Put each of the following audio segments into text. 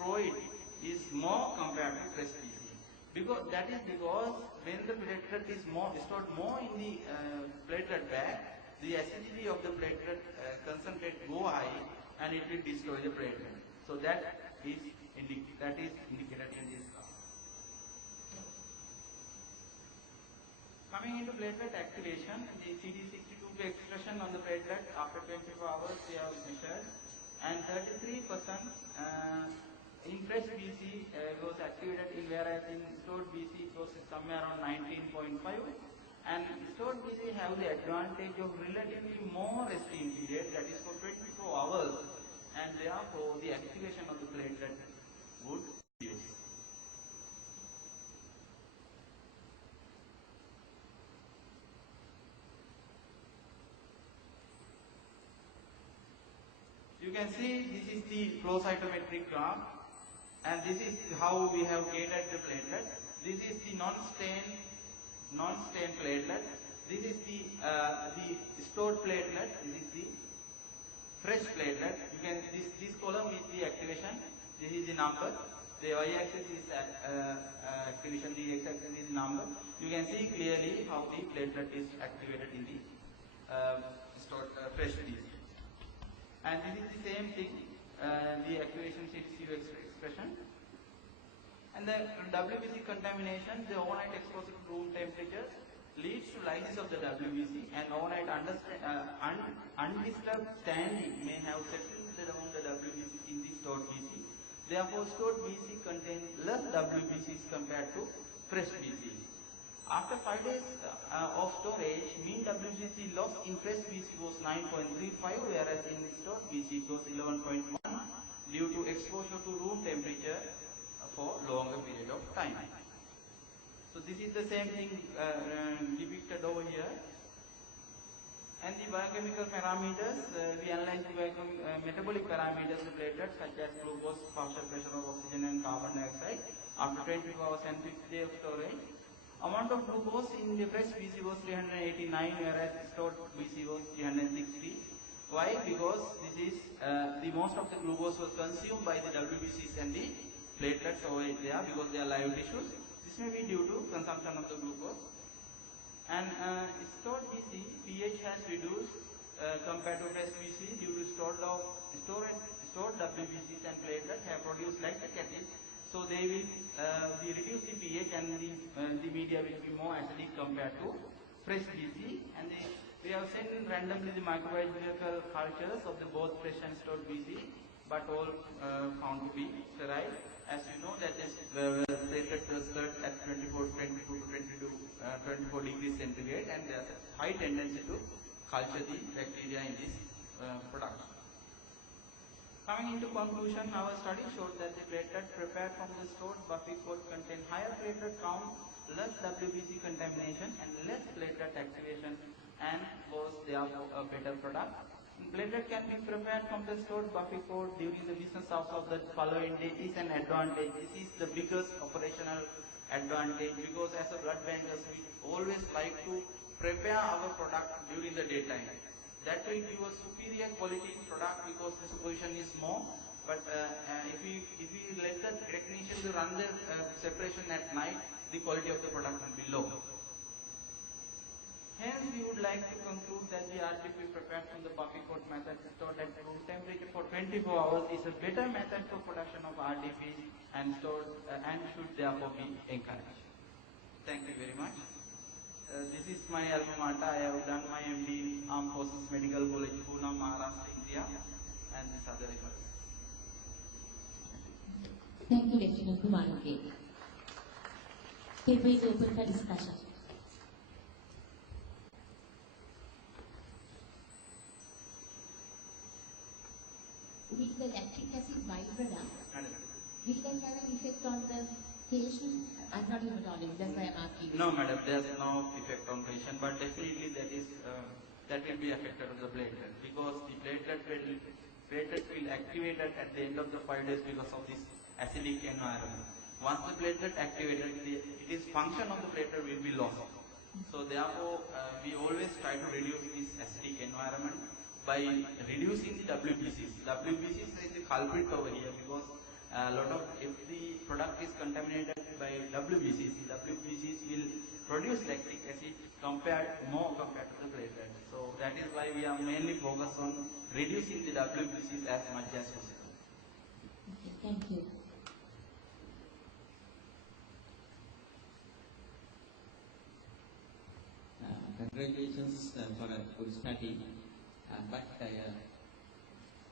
destroyed is more compared to fresh BC. Because when the platelet is stored more in the platelet bag, the acidity of the platelet concentrate go high and it will destroy the platelet. So that is indicated in this graph. Coming into platelet activation, the CD62 expression on the platelet after 24 hours we have measured, and 33% in fresh BC was activated, whereas in stored BC it was somewhere around 19.5. And stored BC have the advantage of relatively more resting period, that is for 24 hours, and therefore the activation of the platelet would reduce. You can see this is the flow cytometric graph, and this is how we have gated the platelet. This is the non-stained platelet. This is the stored platelet. This is the fresh platelet. You can this column is the activation. This is the number. The y-axis is activation. The x-axis is number. You can see clearly how the platelet is activated in the stored fresh BC. And this is the same thing, the activation CD62 expression. And the WBC contamination, the overnight exposure to room temperature leads to lysis of the WBC, and overnight undisturbed standing may have settled around the WBC in the stored BC. Therefore, stored BC contains less WBCs compared to fresh BCs. After 5 days of storage, mean WBC loss in fresh BC was 9.35, whereas in stored BC it was 11.1 due to exposure to room temperature for longer period of time. So this is the same thing depicted over here. And the biochemical parameters, we analyze the metabolic parameters of platelets such as glucose, partial pressure of oxygen and carbon dioxide after 24 hours and 5th day of storage. Amount of glucose in the fresh BC was 389, whereas stored BC was 360. Why? Because this is the most of the glucose was consumed by the WBCs and the platelets over there because they are live tissues. This may be due to consumption of the glucose. And stored BC pH has reduced compared to fresh BC due to stored WBCs and platelets have produced lactic acid. So they will reduce the pH and the media will be more acidic compared to fresh BC. And we have sent randomly the microbiological cultures of the both fresh and stored BC, but all found to be sterile. As you know that this platelet result at 24 degrees centigrade, and there is high tendency to culture the bacteria in this product. Coming into conclusion, our study showed that the platelet prepared from the stored Buffy code contain higher platelet count, less WBC contamination, and less platelet activation, and was therefore a better product. Platelet can be prepared from the stored Buffy code during the business hours of the following day is an advantage. This is the biggest operational advantage because as a blood bankers we always like to prepare our product during the daytime. That will give a superior quality product because the supervision is more. But if we let the technician to run the separation at night, the quality of the product will be low. Hence, we would like to conclude that the RTP prepared from the Buffy code method stored at room temperature for 24 hours is a better method for production of RTP and stored and should therefore be encouraged. Thank you very much. This is my alma mater. I have done my MD in Armed Forces Medical College, Pune, Maharashtra, India, and this other universities. Thank you, Lieutenant Kumarage. Table is open for discussion. With the lactic acid byproduct, which can have an effect on the patient? I'm not hematologist, that's why I'm asking. No, madam, there's no effect on patient, but definitely that will be affected on the platelet because the platelet will activate at the end of the 5 days because of this acidic environment. Once the platelet activated, its function of the platelet will be lost. So therefore, we always try to reduce this acidic environment by reducing the WBCs. WBCs is the culprit over here because a lot of product is contaminated by WBCs, WBCs will produce lactic acid more compared to the platelets. So that is why we are mainly focused on reducing the WBCs as much as possible. Okay, thank you. Congratulations for a good study. But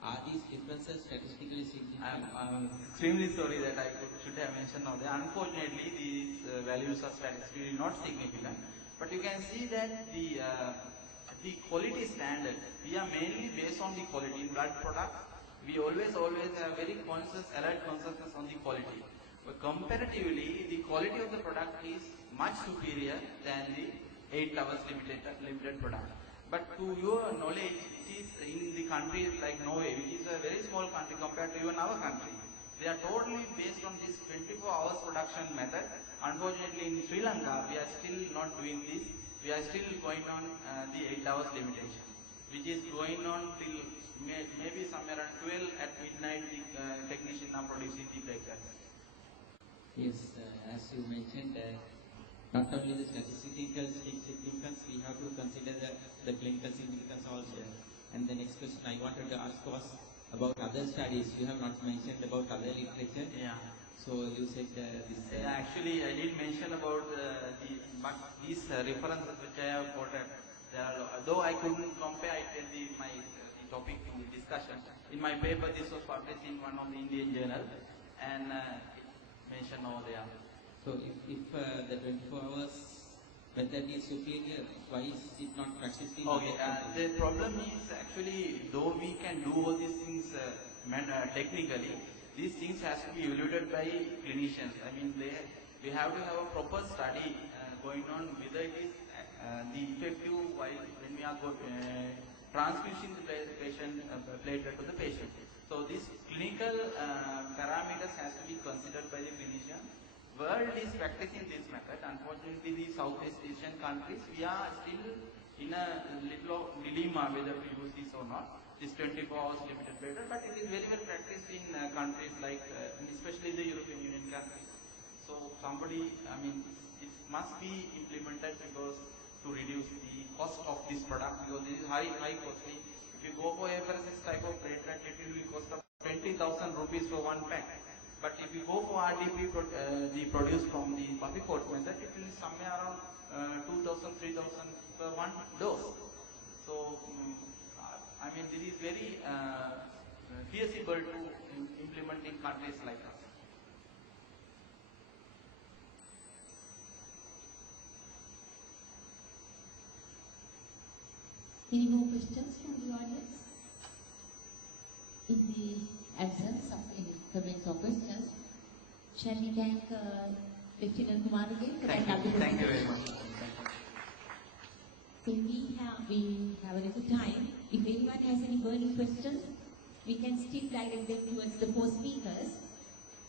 are these differences statistically significant? I'm extremely sorry that I should have mentioned now. Unfortunately, these values are statistically not significant. But you can see that the quality standard, we are mainly based on the quality. In blood products, we always have very alert consciousness on the quality. But comparatively, the quality of the product is much superior than the 8 hours limited product. But to your knowledge, it is in the country like Norway, which is a very small country compared to even our country. They are totally based on this 24 hours production method. Unfortunately, in Sri Lanka, we are still not doing this. We are still going on the 8 hours limitation, which is going on till maybe somewhere around 12 at midnight. The technicians are producing the platelets. Yes, as you mentioned, not only the statistical significance, we have to consider the clinical significance also. And the next question I wanted to ask was about other studies. You have not mentioned about other literature. Yeah. So you said this. Actually, I did mention about these references which I have quoted. Though I couldn't compare it in the topic in the discussion. In my paper, this was published in one of the Indian journal, and it mentioned over there. So if the 24 hours method is superior, why is it not practiced in Okay, the problem is actually, though we can do all these things technically, these things has to be evaluated by clinicians. I mean, we have to have a proper study going on whether it is the effective when we are transfusing the patient platelet to the patient. So these clinical parameters has to be considered by the clinician. World is practicing this method. Unfortunately, the Southeast Asian countries, we are still in a little dilemma whether we use this or not. This 24 hours limited platelet, but it is very well practiced in countries like, especially the European Union countries. So it must be implemented because to reduce the cost of this product, because this is high costly. If you go for FRSS type of platelet, it will be cost of 20,000 rupees for one pack. But if you go for RDP, the produce from the Buffy method, it will be somewhere around 2,000, 3,000 per one dose. So, it is very feasible to implement in countries like us. Any more questions from the audience? In the absence of any comments or questions, shall we thank Lieutenant Kumarage for that lovely presentation? Thank you very much. So we have a little time. If anyone has any burning questions, we can still direct them towards the four speakers.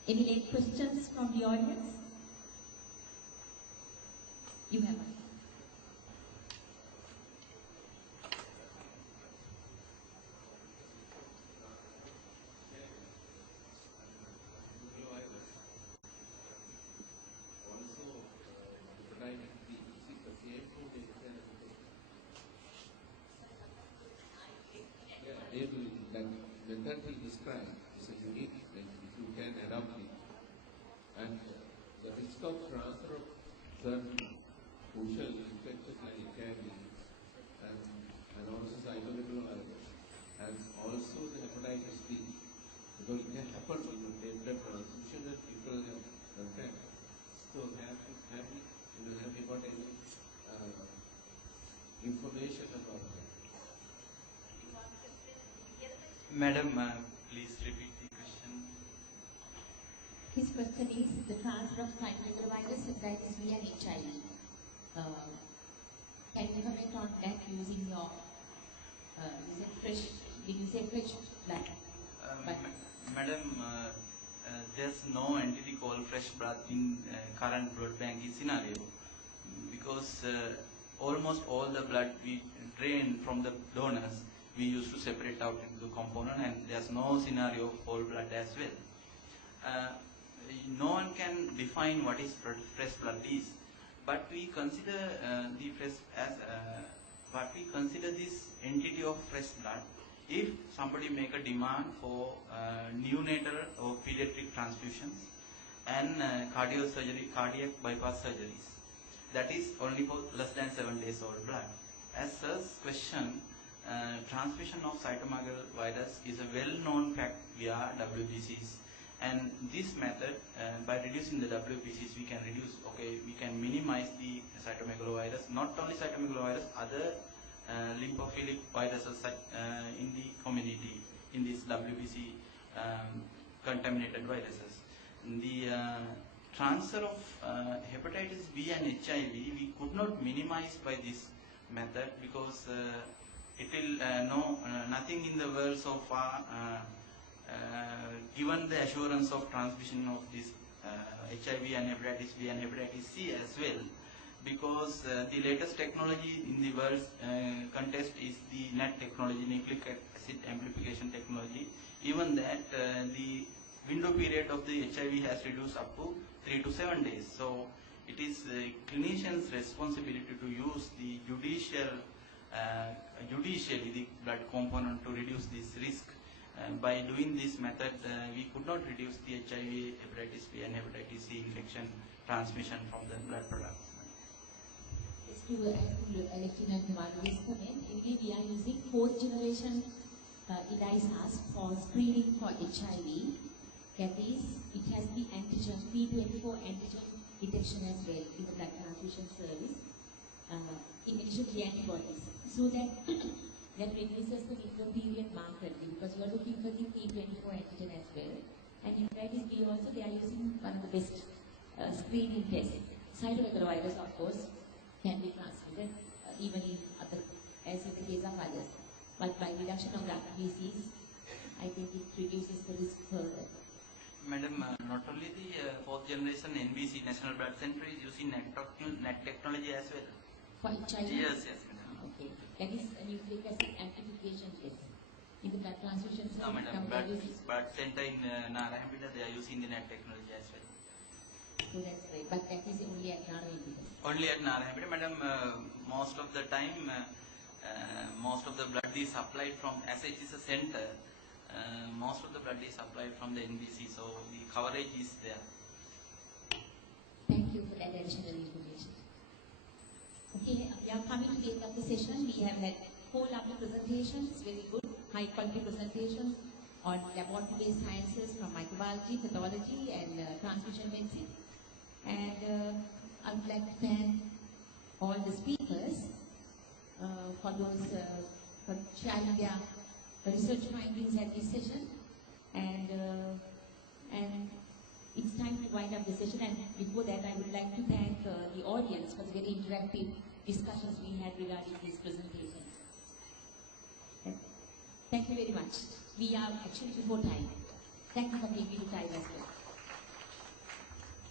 Any late questions from the audience? You have one. Method he described is a unique if you can adopt it. And the risk of transfer of certain crucial infections like HIV and also cytokine and also the hepatitis B. Because it can happen in the platelet transfusion that people have contact. So have you got any information about that? Madam, please repeat the question. His question is the transfer of cytomegalovirus hepatitis B and HIV. Can you comment on that using your did you say fresh blood? Madam, there's no entity called fresh blood in current blood banking scenario because almost all the blood we drain from the donors we used to separate out into the component, and there's no scenario of whole blood as well. No one define what is fresh blood is, but we consider this entity of fresh blood if somebody make a demand for neonatal or pediatric transfusions and cardiac bypass surgeries. That is only for less than 7 days old blood. As such question, transmission of cytomegalovirus is a well-known fact via WBCs, and this method, by reducing the WBCs, we can minimize the cytomegalovirus. Not only cytomegalovirus, other lymphophilic viruses in the community, in these WBC contaminated viruses. The transfer of hepatitis B and HIV we could not minimize by this method, because it will nothing in the world so far given the assurance of transmission of this HIV and hepatitis B and hepatitis C as well, because the latest technology in the world context is the NAT technology, nucleic acid amplification technology. Even that the window period of the HIV has reduced up to 3 to 7 days. So it is clinician's responsibility to use the judicially the blood component to reduce this risk. By doing this method, we could not reduce the HIV, hepatitis B and hepatitis C infection transmission from the blood products. Just to let you know Kumarage's comment, we are using 4th generation ELISAs for screening for HIV. That is, it has the antigen, P24 antigen detection as well in the blood transfusion service, in addition to the antibodies, so that that reduces the microperiod marker, because you are looking for the P24 antigen as well. And in hepatitis B also, they are using one of the best screening tests. Cytomegalovirus, of course, can be transmitted even in other, as in the case of others. But by reduction of WBCs, I think it reduces the risk further. Madam, not only the 4th generation NBC, National Blood Center, is using NAT technology as well. For HIV? Yes, madam. Okay. That is a nucleic acid amplification test. In the blood transfusion center, No, madam. Blood center in Narayana, they are using the NAT technology as well. So that's right. But that is only at Narayana. Only at Narayana, madam. Most of the time, most of the blood is supplied from, as it is a center, most of the blood is supplied from the NBC, so the coverage is there. Thank you for that additional information. Okay, we are coming to the end of the session. We have had 4 lovely presentations, very good, high quality presentations on laboratory-based sciences from microbiology, pathology and transfusion medicine. And I would like to thank all the speakers for those for sharing their research findings at this session, and it's time to wind up the session. And before that, I would like to thank the audience for the very interactive discussions we had regarding these presentations. Thank you very much. We are actually before time. Thank you for giving me the time as well.